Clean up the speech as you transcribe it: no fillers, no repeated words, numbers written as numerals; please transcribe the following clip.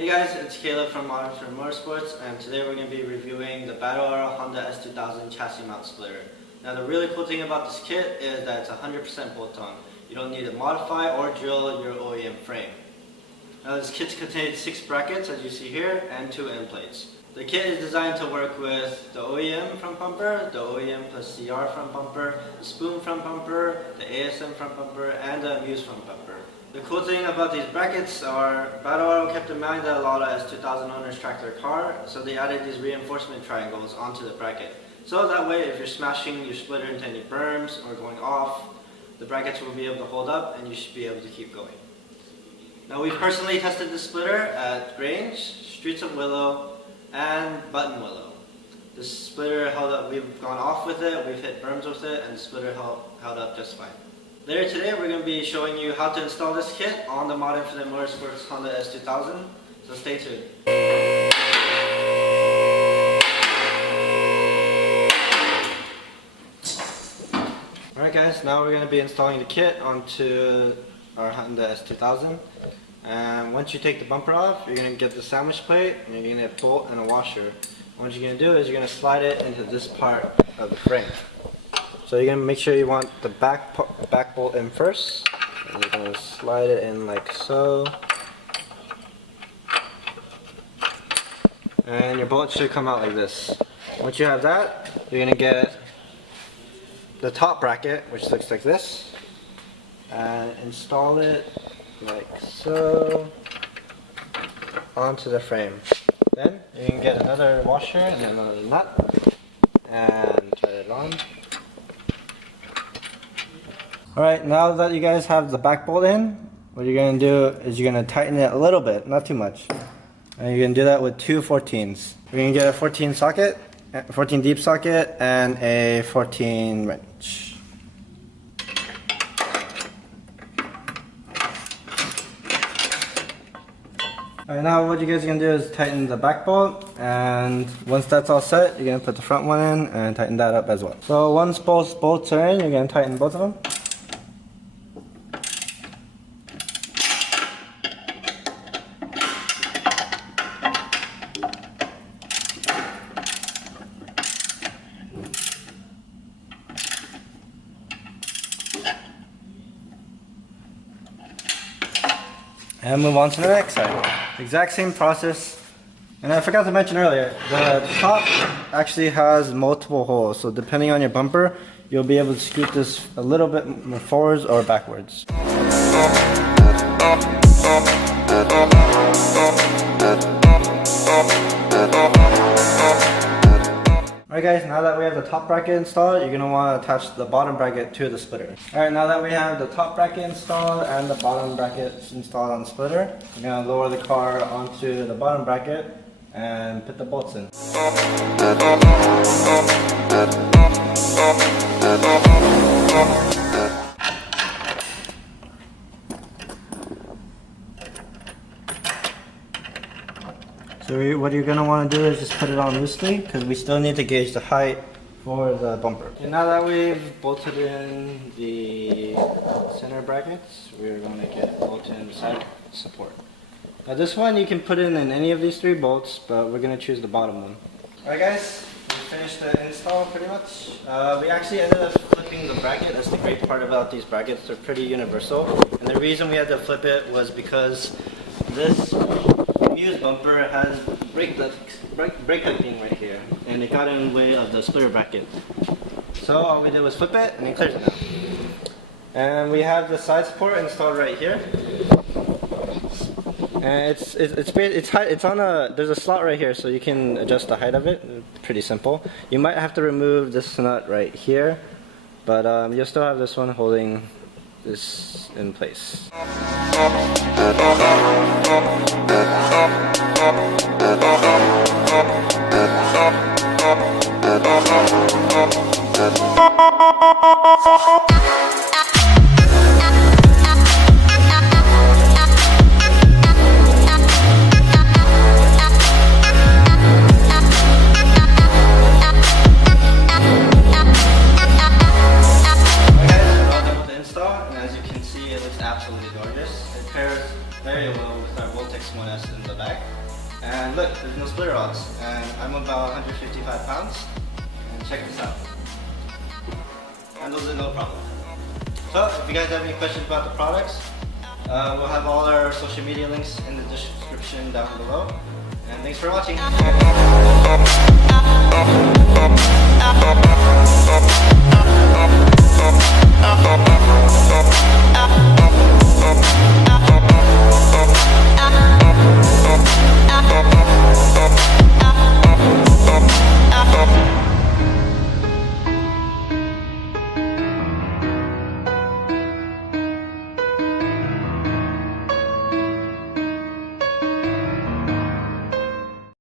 Hey guys, it's Caleb from ModInfinite Motorsports, and today we're going to be reviewing the Battle Aero Honda S2000 chassis mount splitter. Now the really cool thing about this kit is that it's 100% bolt-on. You don't need to modify or drill your OEM frame. Now this kit contains 6 brackets as you see here and 2 end plates. The kit is designed to work with the OEM front bumper, the OEM plus CR front bumper, the spoon front bumper, the ASM front bumper, and the Muse front bumper. The cool thing about these brackets are Battle Aero kept in mind that a lot of S2000 owners track their car, so they added these reinforcement triangles onto the bracket. So that way if you're smashing your splitter into any berms or going off, the brackets will be able to hold up and you should be able to keep going. Now we've personally tested this splitter at Grange, Streets of Willow, and Button Willow. This splitter held up, we've gone off with it, we've hit berms with it, and the splitter held up just fine. Later today we're going to be showing you how to install this kit on the ModInfinite Motorsports Honda S2000, so stay tuned. Alright guys, now we're going to be installing the kit onto our Honda S2000. And once you take the bumper off, you're going to get the sandwich plate and you're going to get a bolt and a washer. What you're going to do is you're going to slide it into this part of the frame. So you're going to make sure you want the back bolt in first, and you're going to slide it in like so. And your bolt should come out like this. Once you have that, you're going to get the top bracket, which looks like this, and install it like so onto the frame. Then you can get another washer and another nut and turn it on. Alright, now that you guys have the back bolt in, what you're going to do is you're going to tighten it a little bit, not too much. And you're going to do that with 2 14s. You're going to get a 14 socket, 14 deep socket, and a 14 wrench. Alright, now what you guys are going to do is tighten the back bolt, and once that's all set, you're going to put the front one in and tighten that up as well. So once both bolts are in, you're going to tighten both of them. And move on to the next side. Exact same process. And I forgot to mention earlier, the top actually has multiple holes, so depending on your bumper, you'll be able to scoot this a little bit more forwards or backwards. Alright guys, now that we have the top bracket installed, you're going to want to attach the bottom bracket to the splitter. Alright, now that we have the top bracket installed and the bottom bracket installed on the splitter, we're going to lower the car onto the bottom bracket and put the bolts in. So what you're going to want to do is just put it on loosely, because we still need to gauge the height for the bumper. Okay, now that we've bolted in the center brackets, we're going to get bolted in the side support. Now this one you can put in any of these 3 bolts, but we're going to choose the bottom one. Alright guys, we finished the install pretty much. We actually ended up flipping the bracket. That's the great part about these brackets, they're pretty universal. And the reason we had to flip it was because this Muse bumper has brake clicking right here, and it got in the way of the splitter bracket. So all we did was flip it and it clears it now. And we have the side support installed right here. And it's on a, there's a slot right here, so you can adjust the height of it. Pretty simple. You might have to remove this nut right here, but you'll still have this one holding this in place. Absolutely gorgeous. It pairs very well with our Voltex 1S in the back. And look, there's no splitter rods. And I'm about 155 pounds. And check this out. Handles it no problem. So, if you guys have any questions about the products, we'll have all our social media links in the description down below. And thanks for watching.